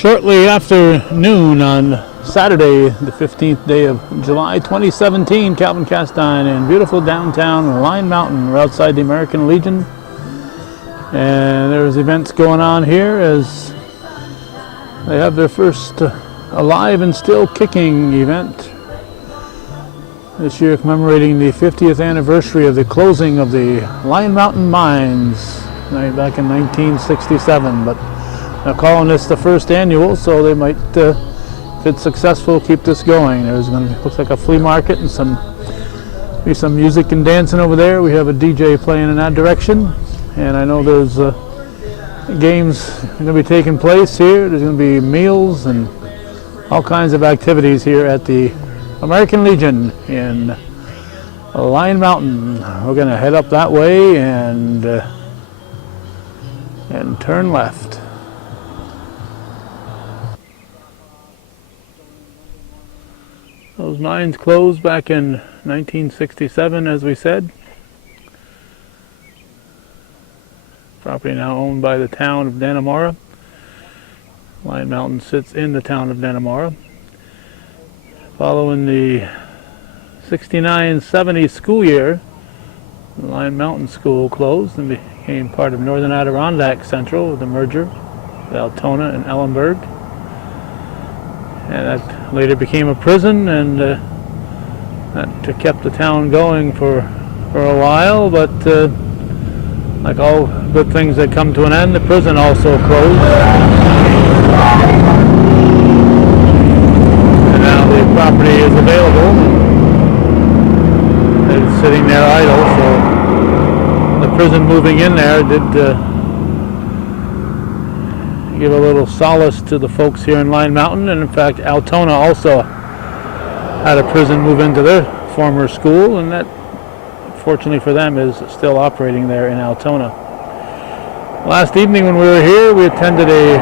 Shortly after noon on Saturday, the 15th day of July 2017, Calvin Castine in beautiful downtown Lyon Mountain. We're outside the American Legion, and there's events going on here as they have their first Alive and Still Kicking event this year, commemorating the 50th anniversary of the closing of the Lyon Mountain Mines back in 1967. But they're calling this the first annual, so they might, if it's successful, keep this going. There's going to looks like a flea market and some music and dancing over there. We have a DJ playing in that direction, and I know there's games going to be taking place here. There's going to be meals and all kinds of activities here at the American Legion in Lyon Mountain. We're going to head up that way and turn left. Those mines closed back in 1967, as we said. Property now owned by the town of Dannemora. Lyon Mountain sits in the town of Dannemora. Following the 69-70 school year, the Lyon Mountain School closed and became part of Northern Adirondack Central with the merger with Altona and Ellenburg. And that later became a prison, and that kept the town going for a while. But like all good things that come to an end, the prison also closed. And now the property is available. It's sitting there idle, so the prison moving in there did give a little solace to the folks here in Lyon Mountain. And in fact, Altona also had a prison move into their former school, and that, fortunately for them, is still operating there in Altona. Last evening when we were here, we attended a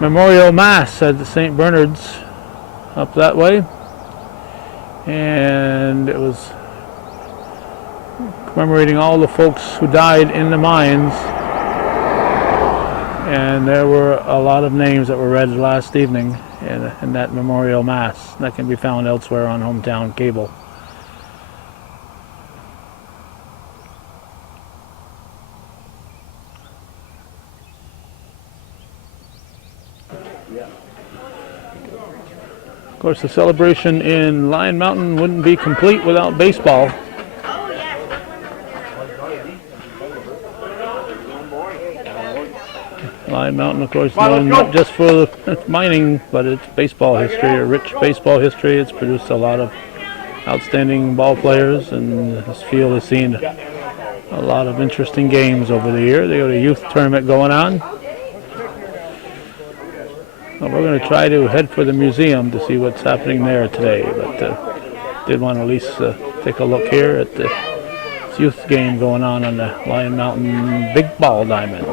memorial mass at the St. Bernard's up that way, and it was commemorating all the folks who died in the mines. And there were a lot of names that were read last evening in that memorial mass. That can be found elsewhere on Hometown Cable. Of course, the celebration in Lyon Mountain wouldn't be complete without baseball. Lyon Mountain, of course, known not just for mining, but its baseball history, a rich baseball history. It's produced a lot of outstanding ball players, and this field has seen a lot of interesting games over the year. They got a youth tournament going on. Well, we're going to try to head for the museum to see what's happening there today, but did want to at least take a look here at the youth game going on the Lyon Mountain Big Ball Diamond.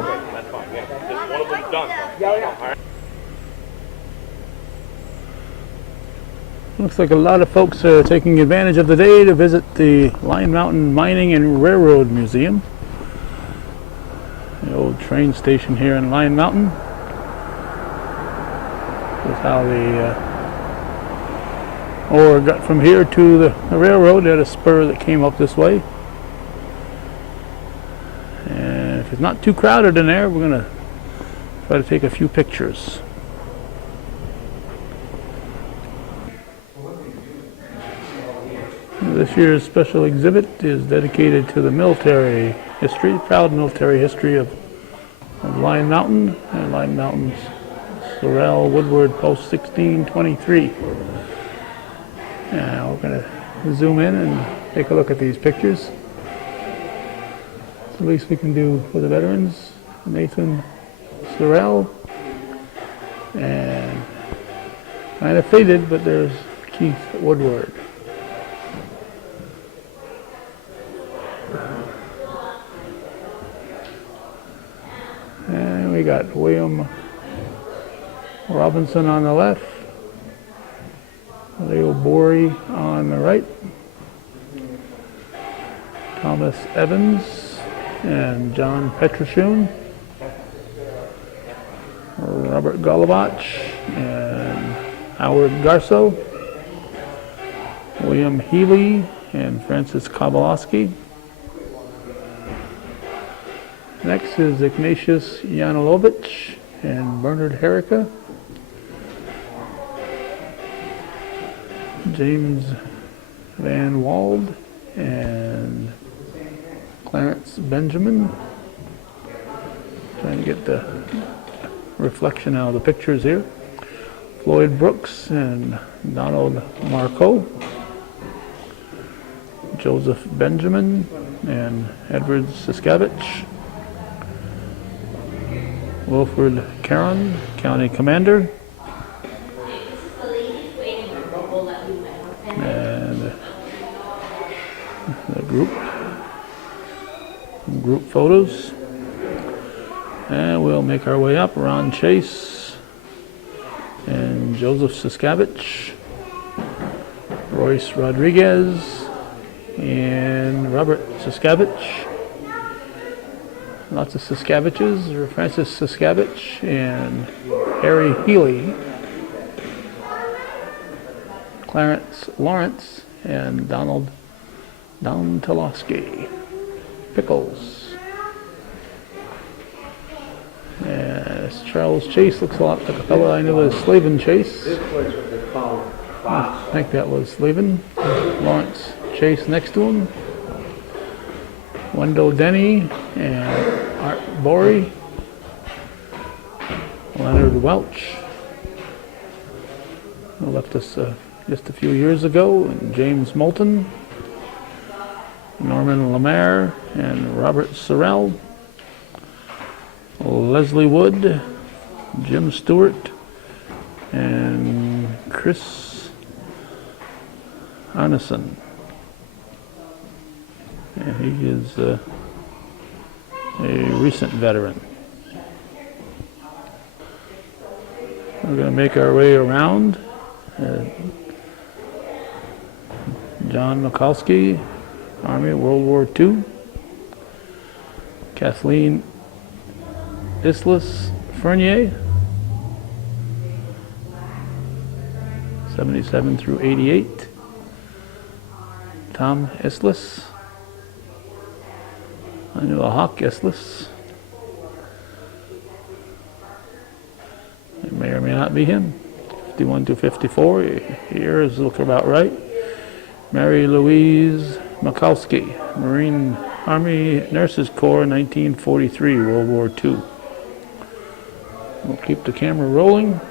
Looks like a lot of folks are taking advantage of the day to visit the Lyon Mountain Mining and Railroad Museum. The old train station here in Lyon Mountain. This is how the ore got from here to the railroad. They had a spur that came up this way. And if it's not too crowded in there, we're going to try to take a few pictures. This year's special exhibit is dedicated to the military history, the proud military history of Lyon Mountain and Lyon Mountain's Sorrel Woodward Post 1623. Now we're going to zoom in and take a look at these pictures. It's the least we can do for the veterans. Nathan Sorrel, and kind of faded, but there's Keith Woodward. And we got William Robinson on the left, Leo Bory on the right, Thomas Evans and John Petrashun. Robert Golovach and Howard Garso, William Healy and Francis Kowalski. Next is Ignatius Yanulovich and Bernard Herrica, James Van Wald and Clarence Benjamin. Trying to get the reflection out of the pictures here. Floyd Brooks and Donald Marco, Joseph Benjamin and Edward Siskevich, Wilfred Caron, County Commander, and the group photos. And we'll make our way up. Ron Chase and Joseph Siskevich, Royce Rodriguez and Robert Siskevich. Lots of Siskeviches, Francis Siskevich and Harry Healy, Clarence Lawrence and Donald Downtalowski, Pickles. Yes, Charles Chase looks a lot like a fellow I knew as Slavin Chase. I think that was Slavin. Lawrence Chase next to him. Wendell Denny and Art Borey. Leonard Welch, who left us just a few years ago, and James Moulton, Norman Lemaire and Robert Sorrell, Leslie Wood, Jim Stewart, and Chris Arneson. And he is a recent veteran. We're going to make our way around. John Mikulski, Army, World War II. Kathleen Islis Fernier, 77 through 88. Tom Islis. I knew a Hawk Islis. It may or may not be him. 51 to 54. Years look about right. Mary Louise Mikulski, Marine Army Nurses Corps, 1943, World War II. We'll keep the camera rolling.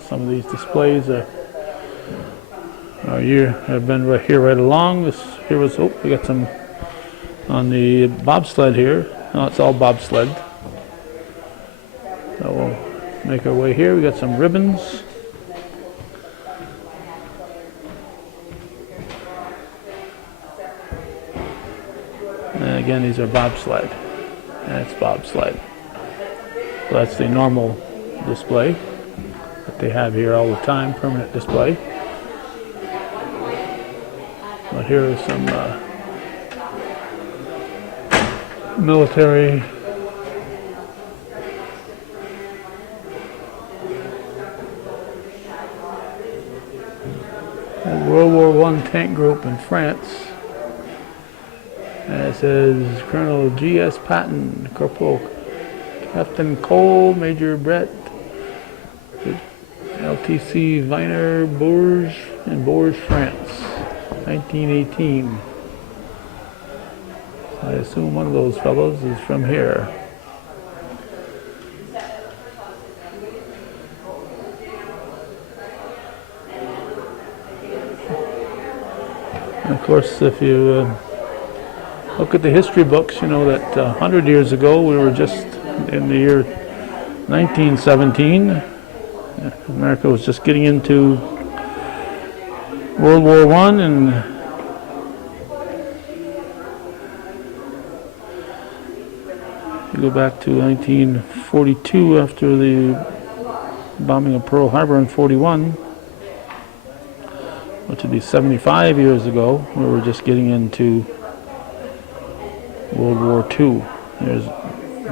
Some of these displays have been right here right along. We got some on the bobsled here. No, it's all bobsled. So we'll make our way here. We got some ribbons. And again, these are bobsled. That's bobsled. So that's the normal display that they have here all the time, permanent display. But here is some military World War I tank group in France. And it says Colonel G.S. Patton, Corporal Captain Cole, Major Brett, LTC Viner, Bourges, in Bourges, France, 1918. I assume one of those fellows is from here. And of course, if you look at the history books, you know that 100 years ago, we were just in the year 1917. America was just getting into World War I, and you go back to 1942 after the bombing of Pearl Harbor in 41, which would be 75 years ago. We were just getting into World War II. There's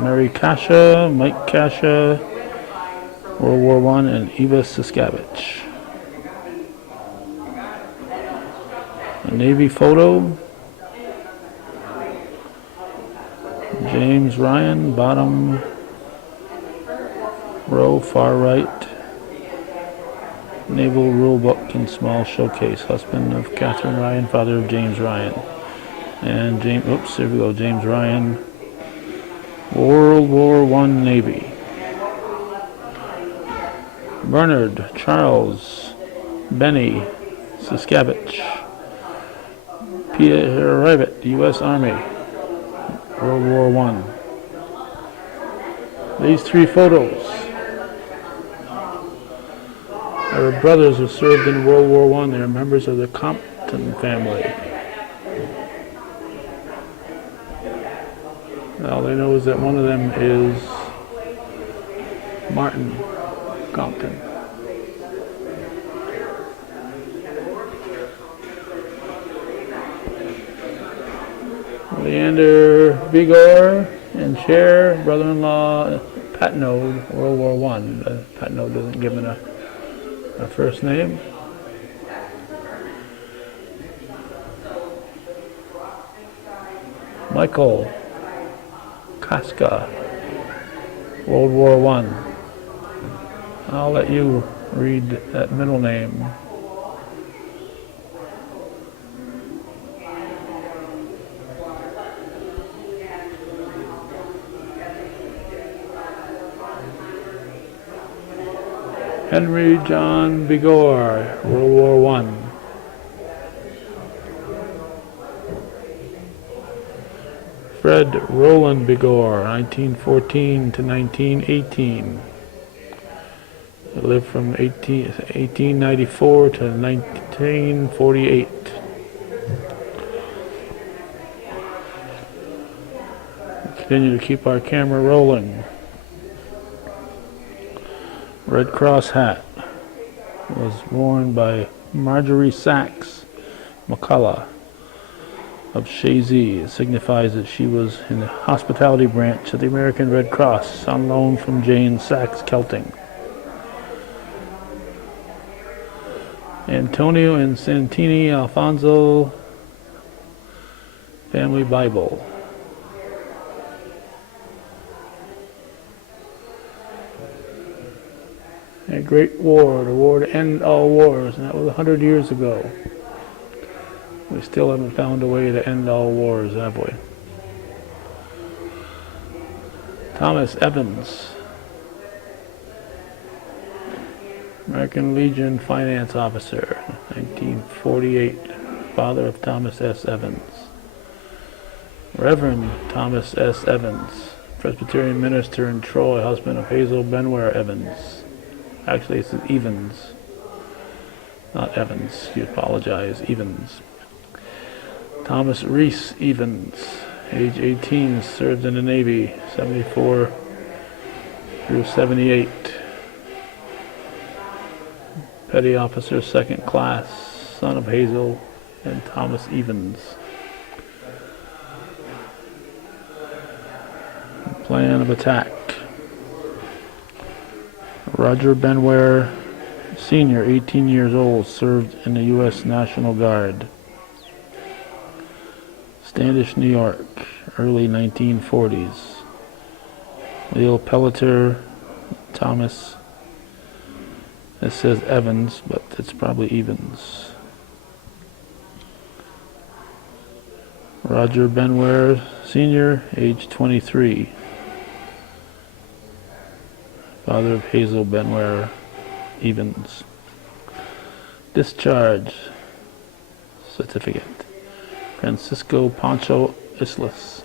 Mary Kasha, Mike Kasha, World War I, and Eva Siskevich. A Navy photo. James Ryan, bottom row, far right. Naval Rule Book and small showcase. Husband of Catherine Ryan, father of James Ryan. And James, oops, here we go, James Ryan, World War I Navy. Bernard Charles Benny Siskevich, Pierre Rivet, U.S. Army, World War I. These three photos are brothers who served in World War I. They are members of the Compton family. All they know is that one of them is Martin Compton. Leander Bigor and Cher, brother-in-law, Patnode, World War I. Patnode doesn't give him a first name. Michael Kaska, World War I. I'll let you read that middle name. Henry John Bigor, World War I. Fred Roland Bigor, 1914 to 1918. He lived from 1894 to 1948. We continue to keep our camera rolling. Red Cross hat was worn by Marjorie Sachs McCullough of Shazy. It signifies that she was in the hospitality branch of the American Red Cross on loan from Jane Sachs Kelting. Antonio and Santini Alfonso Family Bible. A great war, the war to end all wars, and that was 100 years ago. We still haven't found a way to end all wars, have we? Thomas Evans, American Legion Finance Officer, 1948, father of Thomas S. Evans. Reverend Thomas S. Evans, Presbyterian minister in Troy, husband of Hazel Benware Evans. Actually, it's Evans, not Evans. You apologize, Evans. Thomas Reese Evans, age 18, served in the Navy, 74 through 78. Petty officer, second class, son of Hazel and Thomas Evans. Plan of attack. Roger Benware, Sr., 18 years old, served in the U.S. National Guard. Standish, New York, early 1940s. Leo Pelletier, Thomas. It says Evans, but it's probably Evans. Roger Benware, Sr., age 23. Father of Hazel Benware Evans. Discharge certificate. Francisco Pancho Islas,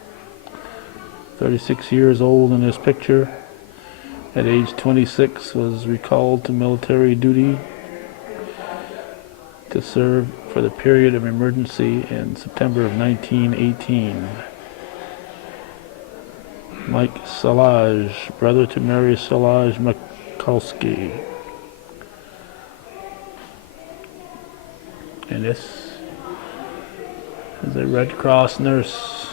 36 years old in this picture. At age 26 was recalled to military duty to serve for the period of emergency in September of 1918. Mike Salage, brother to Mary Salage Mikulski. And this is a Red Cross nurse.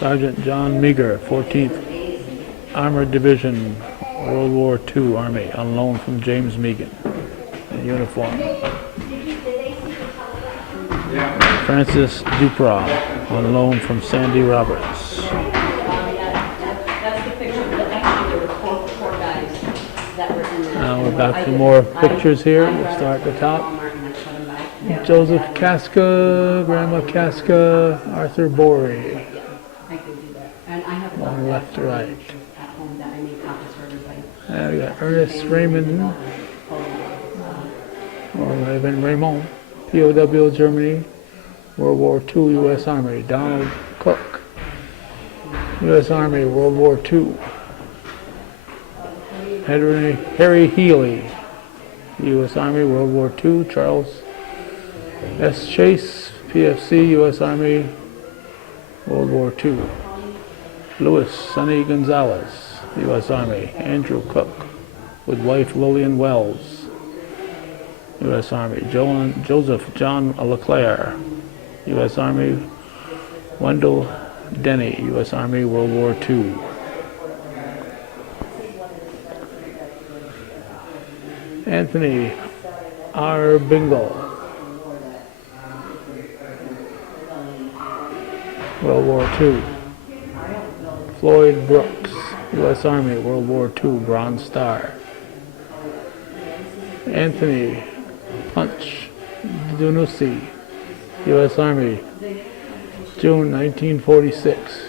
Sergeant John Meager, 14th Armored Division, World War II Army, on loan from James Meagan, in uniform. Francis Duprat, on loan from Sandy Roberts. Now we're back to more pictures here. We'll start at the top. Joseph Casca, Grandma Casca, Arthur Borey. On left to right. And we got Ernest Raymond, or Raymond, POW Germany, World War II, U.S. Army. Donald Cook, U.S. Army, World War II. Harry Healy, U.S. Army, World War II. Charles S. Chase, PFC, U.S. Army, World War II. Louis Sonny Gonzalez, U.S. Army. Andrew Cook, with wife Lillian Wells, U.S. Army. Joseph John LeClaire, U.S. Army. Wendell Denny, U.S. Army, World War II. Anthony R. Bingle, World War II. Floyd Brooks, U.S. Army, World War II, Bronze Star. Anthony Punch Dunussi, U.S. Army, June 1946.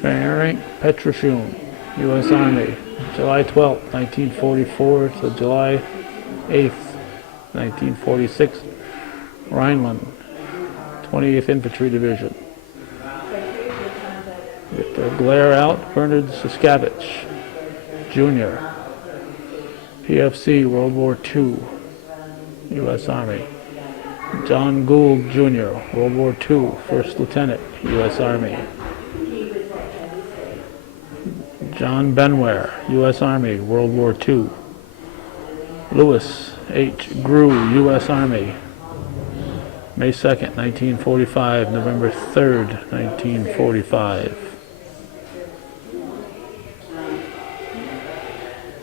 Frank Petrushun, U.S. Army, July 12, 1944 to July 8, 1946. Rhineland, 28th Infantry Division. Get the glare out, Bernard Siskavich, Jr., PFC, World War II, U.S. Army. John Gould, Jr., World War II, First Lieutenant, U.S. Army. John Benware, U.S. Army, World War II. Louis H. Grew, U.S. Army, May 2nd, 1945, November 3rd, 1945.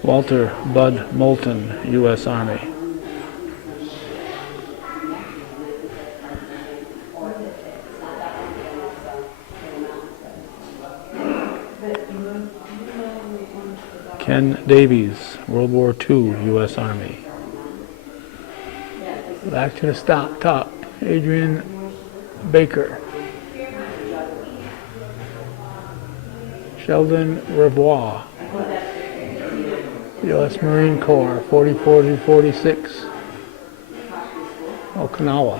Walter Bud Moulton, U.S. Army. Ken Davies, World War II, U.S. Army. Back to the top. Adrian Baker. Sheldon Revois, U.S. Marine Corps, 44 to 46, Okinawa.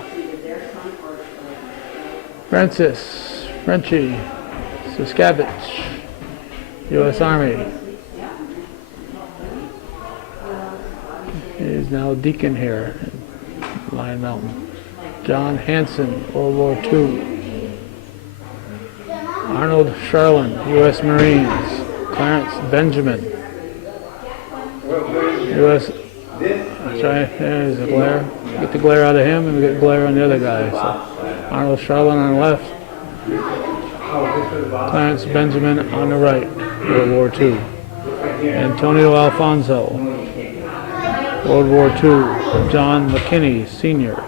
Francis Frenchie Siskavich, U.S. Army. He is now deacon here in Lyon Mountain. John Hanson, World War II. Arnold Charlin, U.S. Marines. Clarence Benjamin, U.S. There's the glare. Get the glare out of him, and we get glare on the other guy. So Arnold Charlin on the left. Clarence Benjamin on the right, World War II. Antonio Alfonso, World War II. John McKinney, Sr.,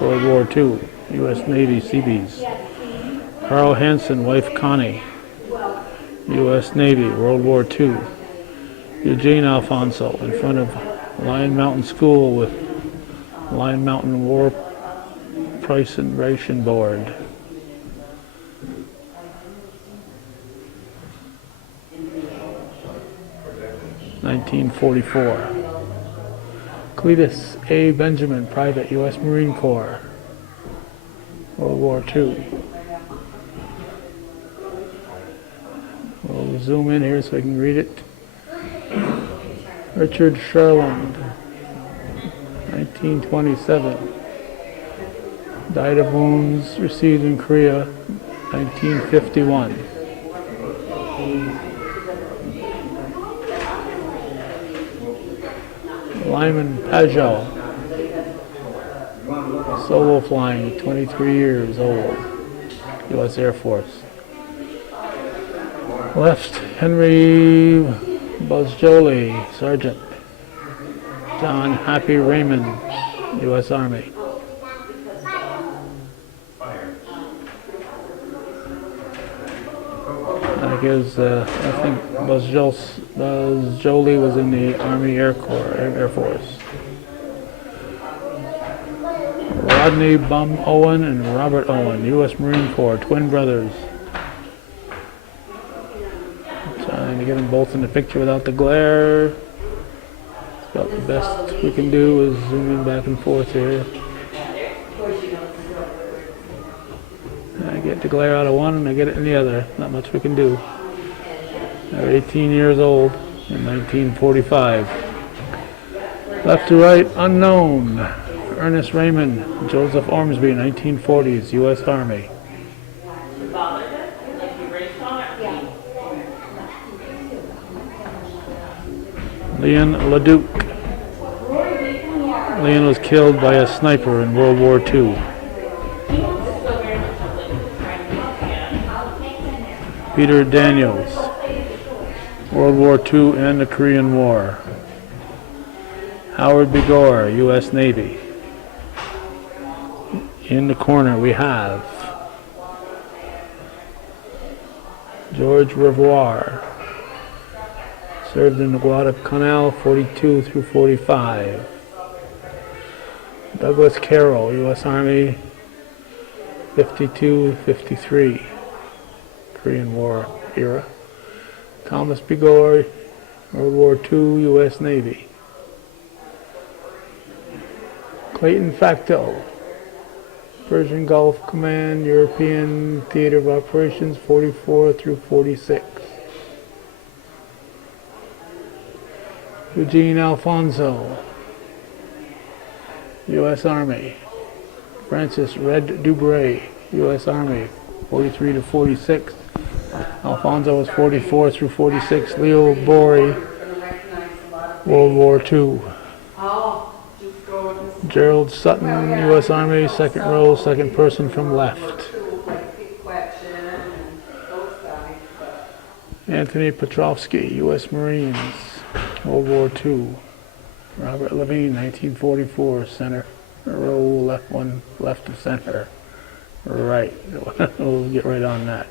World War II, U.S. Navy Seabees. Carl Hansen, wife Connie, U.S. Navy, World War II. Eugene Alfonso, in front of Lyon Mountain School with Lyon Mountain War Price and Ration Board. (1944). Cletus A. Benjamin, Private, U.S. Marine Corps, World War II. We'll zoom in here so I can read it. Richard Sherland, 1927. Died of wounds received in Korea, 1951. Lyman Pajot, solo flying, 23 years old, U.S. Air Force. Left, Henry Buzjoli, Sergeant. John Happy Raymond, U.S. Army. I guess, I think Buzjoli was in the Army Air Force. Rodney Bum Owen and Robert Owen, U.S. Marine Corps, twin brothers. Trying to get them both in the picture without the glare. It's about the best we can do is zoom in back and forth here. I get the glare out of one and I get it in the other. Not much we can do. They're 18 years old in 1945. Left to right, unknown. Ernest Raymond, Joseph Ormsby, 1940s, U.S. Army. Lyon LeDuc. Lyon was killed by a sniper in World War II. Peter Daniels, World War II and the Korean War. Howard Begor, U.S. Navy. In the corner we have George Revoir, served in the Guadalcanal 42 through 45. Douglas Carroll, U.S. Army 52-53, Korean War era. Thomas Begor, World War II, U.S. Navy. Clayton Facto, Persian Gulf Command, European Theater of Operations 44 through 46. Eugene Alfonso, U.S. Army. Francis Red Dubray, U.S. Army 43 to 46. Alfonso was 44 through 46. Leo Bory, World War II. Gerald Sutton, U.S. Army, second row, second person from left. Anthony Petrovsky, U.S. Marines, World War II. Robert Levine, 1944, center row, left one, left of center. Right, we'll get right on that.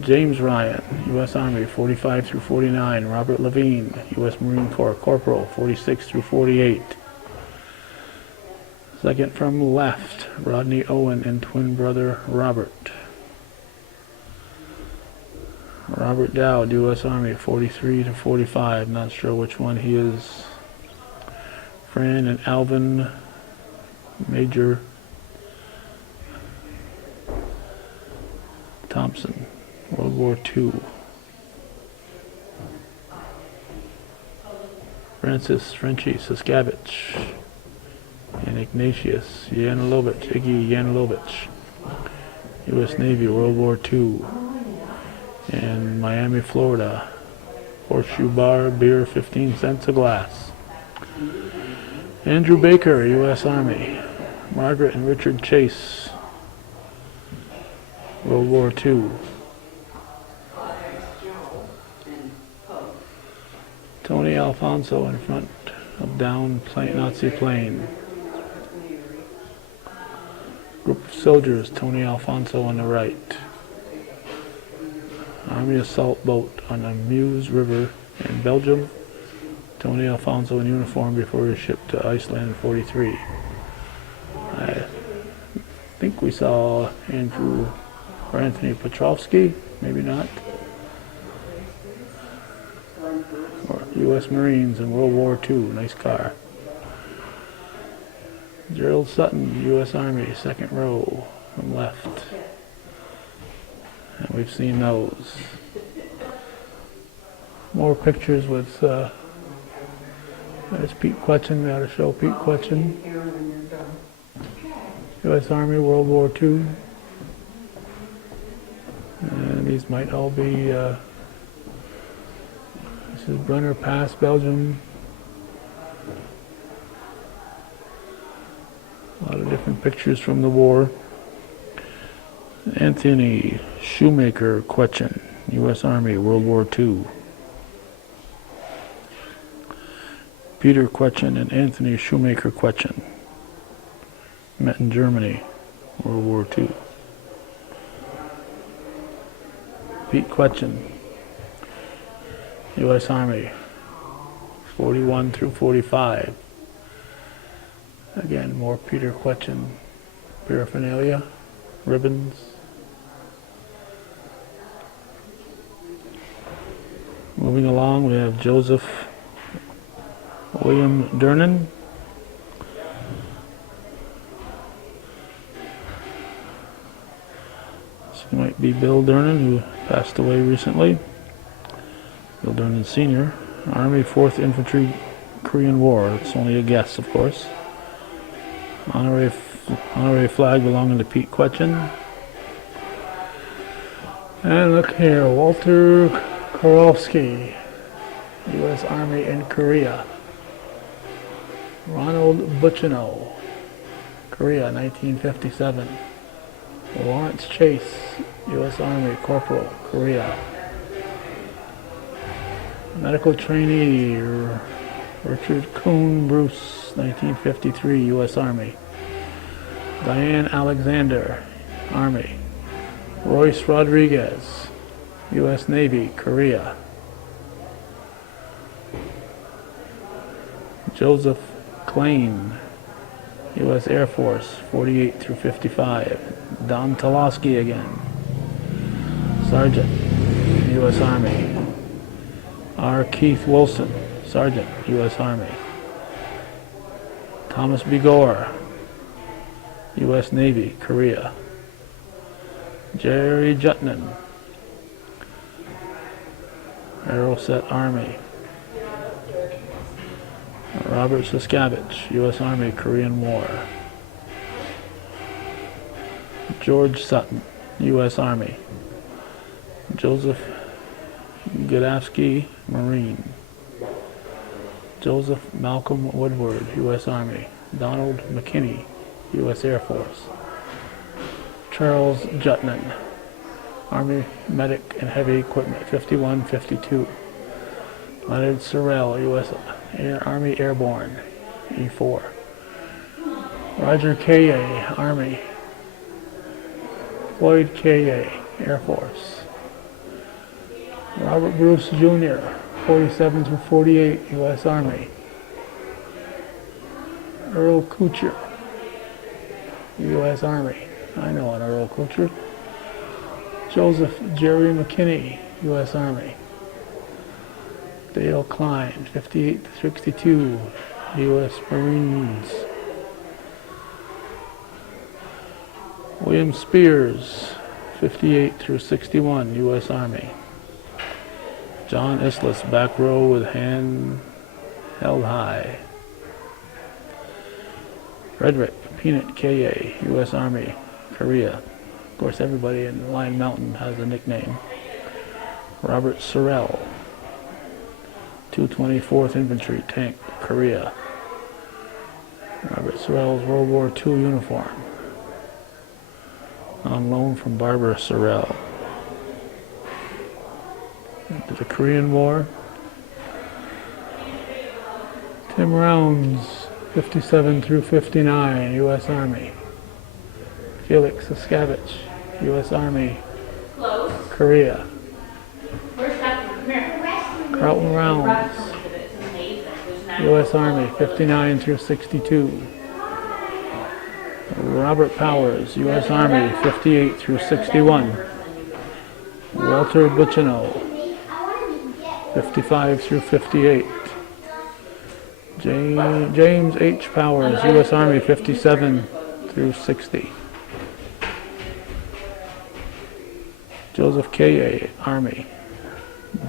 James Ryan, U.S. Army, 45 through 49. Robert Levine, U.S. Marine Corps, Corporal, 46 through 48. Second from left, Rodney Owen and twin brother Robert. Robert Dowd, U.S. Army, 43 to 45. Not sure which one he is. Fran and Alvin Major Thompson, World War II. Francis Frenchy Saskavich and Ignatius Yanilovich, Iggy Yanilovich, U.S. Navy, World War II. In Miami, Florida, Horseshoe Bar, beer 15 cents a glass. Andrew Baker, U.S. Army. Margaret and Richard Chase, World War II. Tony Alfonso in front of downed Nazi plane. Group of soldiers, Tony Alfonso on the right. Army assault boat on the Meuse River in Belgium. Tony Alfonso in uniform before he was shipped to Iceland in 43. I think we saw Andrew or Anthony Petrovsky, maybe not. Or U.S. Marines in World War II, nice car. Gerald Sutton, U.S. Army, second row from left. And we've seen those. More pictures with, there's Pete Quetchen, we ought to show Pete Quetchen. U.S. Army, World War II. And these might all be, this is Brenner Pass, Belgium. A lot of different pictures from the war. Anthony Shoemaker Quetchen, U.S. Army, World War II. Peter Quetchen and Anthony Shoemaker Quetchen met in Germany, World War II. Pete Quetchen, U.S. Army, 41 through 45. Again, more Peter Quetchen paraphernalia, ribbons. Moving along, we have Joseph William Durnan. This might be Bill Durnan, who passed away recently. Bill Durnan Sr., Army 4th Infantry, Korean War. It's only a guess, of course. Honorary flag belonging to Pete Quetchen. And look here, Walter Korolski, U.S. Army in Korea. Ronald Buchino, Korea, 1957. Lawrence Chase, U.S. Army Corporal, Korea. Medical trainee, Richard Kuhn Bruce, 1953, U.S. Army. Diane Alexander, Army. Royce Rodriguez, U.S. Navy, Korea. Joseph Klain, U.S. Air Force, 48 through 55. Don Toloski again. Sergeant, U.S. Army. R. Keith Wilson, Sergeant, U.S. Army. Thomas B. Gore, U.S. Navy, Korea. Jerry Jutman, Aeroset Army. Robert Siskavich, U.S. Army, Korean War. George Sutton, U.S. Army. Joseph Godowski, Marine. Joseph Malcolm Woodward, U.S. Army. Donald McKinney, U.S. Air Force. Charles Jutman, Army Medic and Heavy Equipment, 51-52. Leonard Sorrell, U.S. Army Airborne, E4. Roger K.A., Army. Floyd K.A., Air Force. Robert Bruce Jr., 47 through 48, U.S. Army. Earl Kuchar, U.S. Army. I know an Earl Kuchar. Joseph Jerry McKinney, U.S. Army. Dale Klein, 58 to 62, U.S. Marines. William Spears, 58 through 61, U.S. Army. John Islis, back row with hand held high. Frederick Peanut, K.A., U.S. Army, Korea. Of course, everybody in Lyon Mountain has a nickname. Robert Sorrell, 224th Infantry, Tank, Korea. Robert Sorrell's World War II uniform. On loan from Barbara Sorrell. Into the Korean War. Tim Rounds, 57 through 59, U.S. Army. Felix Siskavich, U.S. Army, Korea. Carlton Rounds, U.S. Army, 59 through 62. Robert Powers, U.S. Army, 58 through 61. Walter Buchino, 55 through 58. James H. Powers, U.S. Army, 57 through 60. Joseph K.A., Army.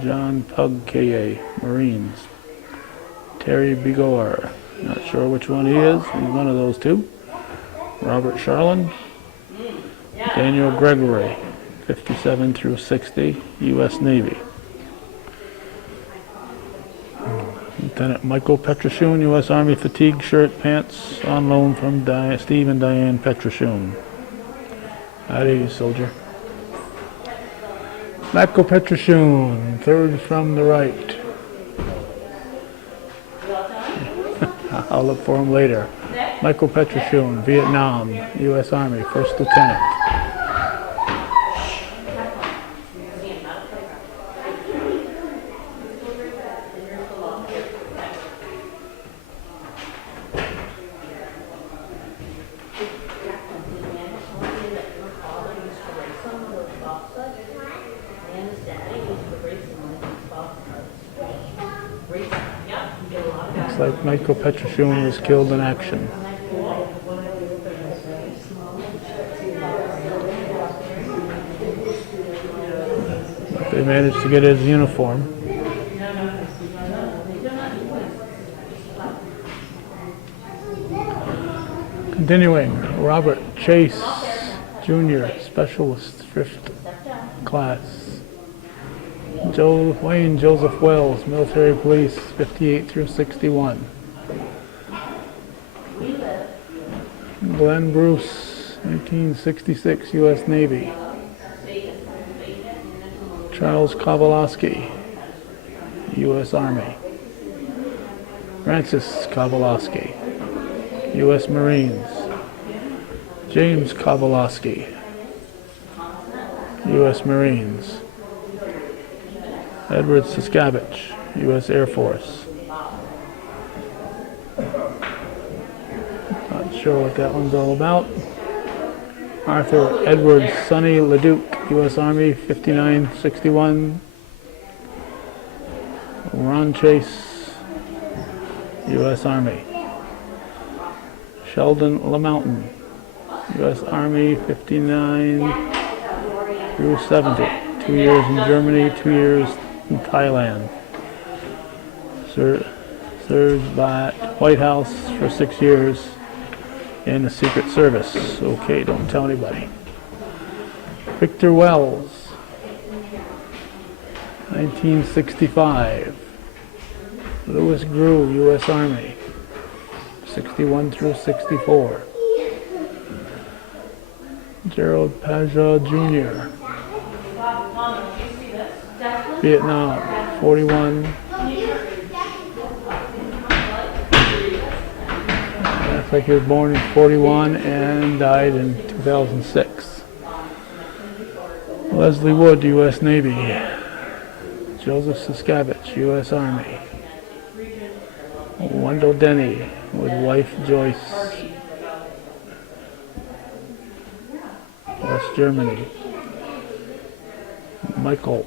John Pug, K.A., Marines. Terry Bigore, not sure which one he is. He's one of those two. Robert Charlin. Daniel Gregory, 57 through 60, U.S. Navy. Lieutenant Michael Petrashun, U.S. Army, fatigue shirt, pants, on loan from Steve and Diane Petrashun. Howdy, soldier. Michael Petrashun, third from the right. I'll look for him later. Michael Petrashun, Vietnam, U.S. Army, first lieutenant. Looks like Michael Petrashun was killed in action. But they managed to get his uniform. Continuing, Robert Chase Jr., Specialist, 5th class. Wayne Joseph Wells, Military Police, 58 through 61. Glenn Bruce, 1966, U.S. Navy. Charles Kowalski, U.S. Army. Francis Kowalski, U.S. Marines. James Kowalski, U.S. Marines. Edward Siskavich, U.S. Air Force. Not sure what that one's all about. Arthur Edward Sonny LeDuc, U.S. Army, 5961. Ron Chase, U.S. Army. Sheldon LeMountain, U.S. Army, 59 through 70. 2 years in Germany, 2 years in Thailand. Served by White House for 6 years in the Secret Service. Okay, don't tell anybody. Victor Wells, 1965. Louis Grew, U.S. Army, 61 through 64. Gerald Paja Jr., Vietnam, 41. Looks like he was born in 41 and died in 2006. Leslie Wood, U.S. Navy. Joseph Siskavich, U.S. Army. Wendell Denny with wife Joyce, West Germany. Michael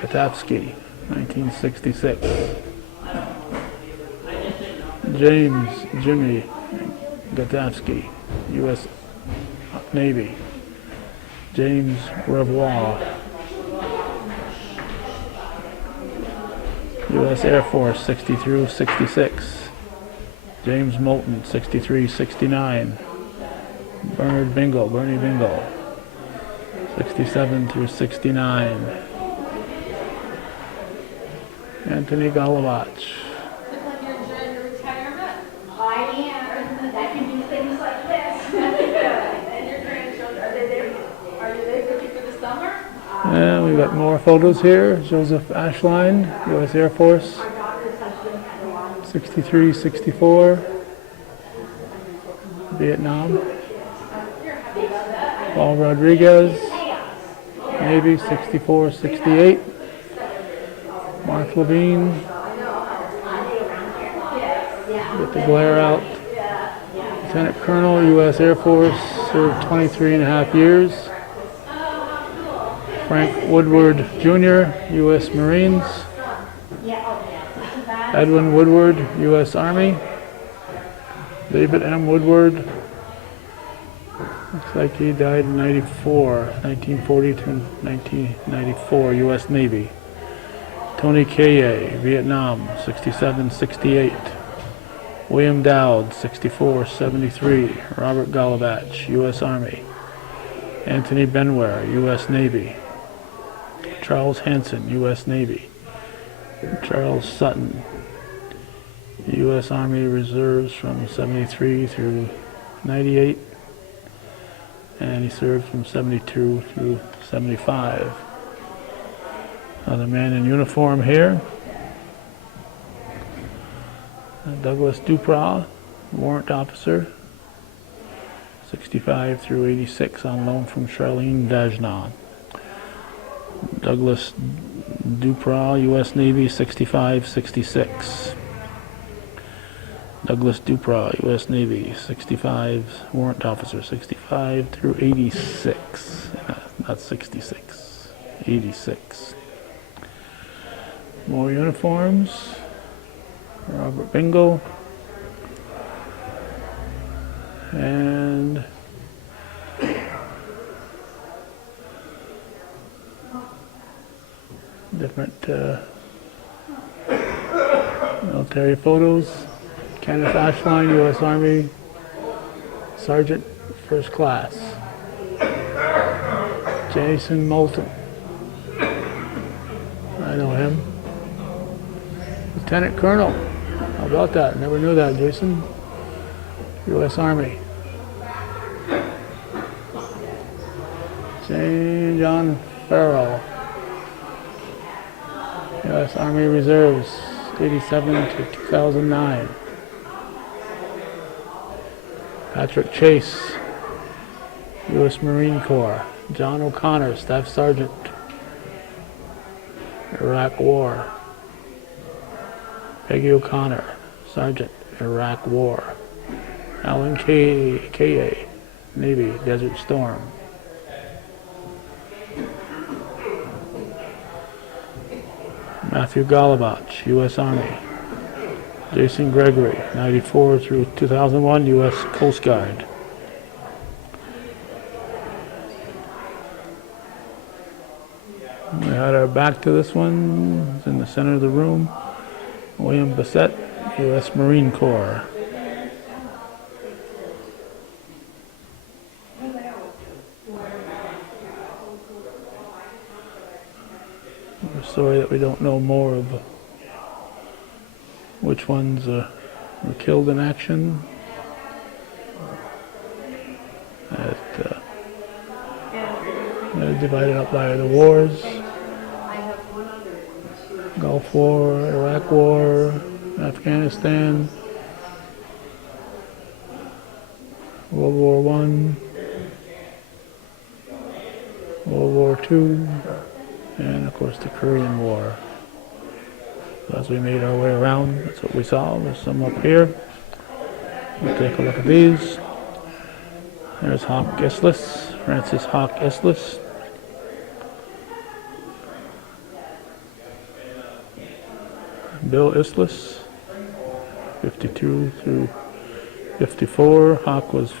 Gatavsky, 1966. James Jimmy Gatavsky, U.S. Navy. James Revois, U.S. Air Force, 60 through 66. James Moulton, 63-69. Bernard Bingle, Bernie Bingle, 67 through 69. Anthony Galavach. Look like you're enjoying your retirement. I am. I can do things like this. And your grandchildren, are they there? Are they with you for the summer? And we've got more photos here. Joseph Ashline, U.S. Air Force, 63-64. Vietnam. Paul Rodriguez, Navy, 64-68. Mark Levine. Get the glare out. Lieutenant Colonel, U.S. Air Force, served 23.5 years. Frank Woodward Jr., U.S. Marines. Edwin Woodward, U.S. Army. David M. Woodward. Looks like he died in 1940 to 1994, U.S. Navy. Tony Kaye, Vietnam, 67-68. William Dowd, 64-73. Robert Galavach, U.S. Army. Anthony Benware, U.S. Navy. Charles Hanson, U.S. Navy. Charles Sutton, U.S. Army Reserves from 73 through 98, and he served from 72 through 75. Another man in uniform here, Douglas Duprat, warrant officer, 65 through 86, on loan from Charlene Dajnan. Douglas Duprat, U.S. Navy, 65-66. Douglas Duprat, U.S. Navy, 65, warrant officer, 65 through 86. Not 66, 86. More uniforms. Robert Bingo. And different military photos. Kenneth Ashline, U.S. Army, Sergeant, First Class. Jason Moulton. I know him. Lieutenant Colonel. How about that? Never knew that, Jason. U.S. Army. St. John Farrell. U.S. Army Reserves, 87 to 2009. Patrick Chase, U.S. Marine Corps. John O'Connor, Staff Sergeant, Iraq War. Peggy O'Connor, Sergeant, Iraq War. Alan K.A., Navy, Desert Storm. Matthew Galabach, U.S. Army. Jason Gregory, 94 through 2001, U.S. Coast Guard. We had our back to this one. It's in the center of the room. William Bassett, U.S. Marine Corps. We're sorry that we don't know more of which ones were killed in action. They're divided up by the wars. Gulf War, Iraq War, Afghanistan, World War I, World War II, and of course the Korean War. So as we made our way around, that's what we saw. There's some up here. We'll take a look at these. There's Hawk Islis, Francis Hawk Islis. Bill Islis, 52 through 54. Hawk was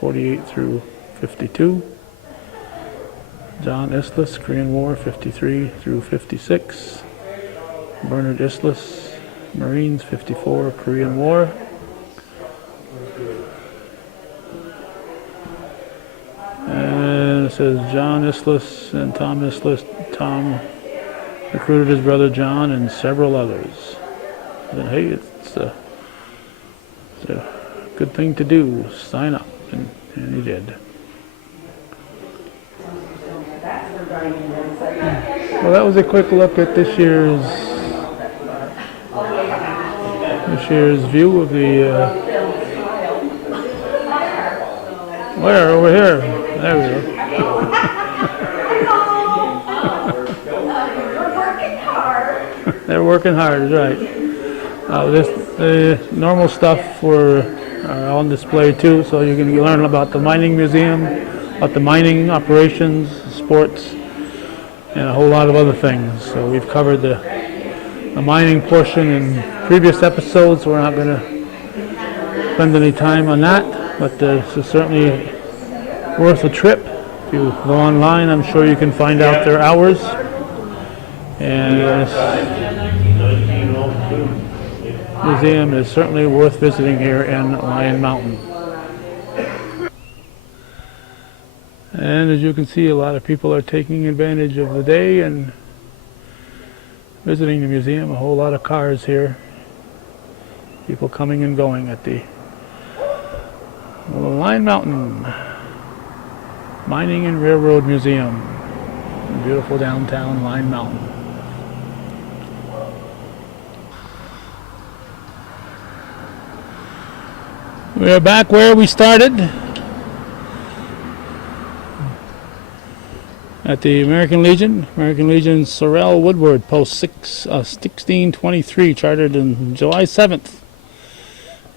48 through 52. John Islis, Korean War, 53 through 56. Bernard Islis, Marines, 54, Korean War. And it says John Islis and Tom Islis. Tom recruited his brother John and several others. And hey, it's a good thing to do. Sign up, and he did. Well, that was a quick look at this year's view of the. Where? Over here. There we go. They're working hard, right. The normal stuff are on display too, so you can learn about the mining museum, about the mining operations, sports, and a whole lot of other things. So we've covered the mining portion in previous episodes. We're not going to spend any time on that, but this is certainly worth a trip. If you go online, I'm sure you can find out their hours. And this museum is certainly worth visiting here in Lyon Mountain. And as you can see, a lot of people are taking advantage of the day and visiting the museum. A whole lot of cars here. People coming and going at the Lyon Mountain Mining and Railroad Museum. Beautiful downtown Lyon Mountain. We're back where we started. At the American Legion. American Legion Sorrel Woodward, post 1623, chartered on July 7th,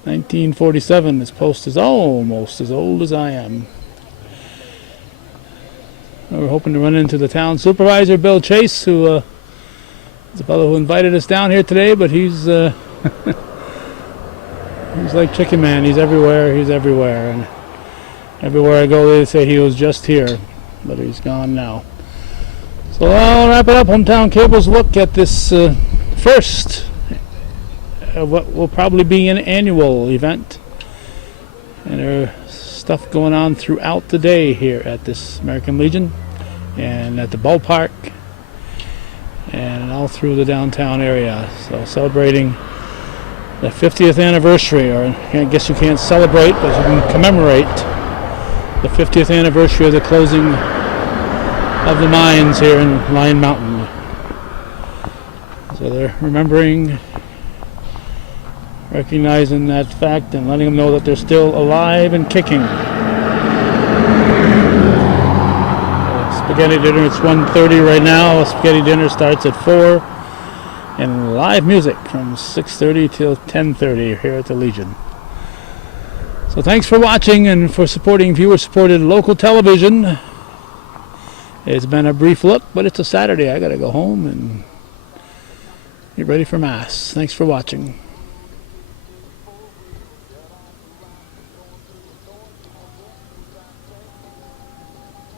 1947. This post is almost as old as I am. We're hoping to run into the town supervisor, Bill Chase, who is the fellow who invited us down here today, but he's he's like Chicken Man. He's everywhere, and everywhere I go they say he was just here, but he's gone now. So I'll wrap it up. Hometown Cable's look at this first what will probably be an annual event. And there's stuff going on throughout the day here at this American Legion and at the ballpark and all through the downtown area. So celebrating the 50th anniversary, or I guess you can't celebrate, but you can commemorate the 50th anniversary of the closing of the mines here in Lyon Mountain. So they're remembering, recognizing that fact, and letting them know that they're still alive and kicking. Spaghetti dinner, it's 1:30 right now. Spaghetti dinner starts at 4, and live music from 6:30 till 10:30 here at the Legion. So thanks for watching and for supporting viewer-supported local television. It's been a brief look, but it's a Saturday. I gotta go home and get ready for Mass. Thanks for watching.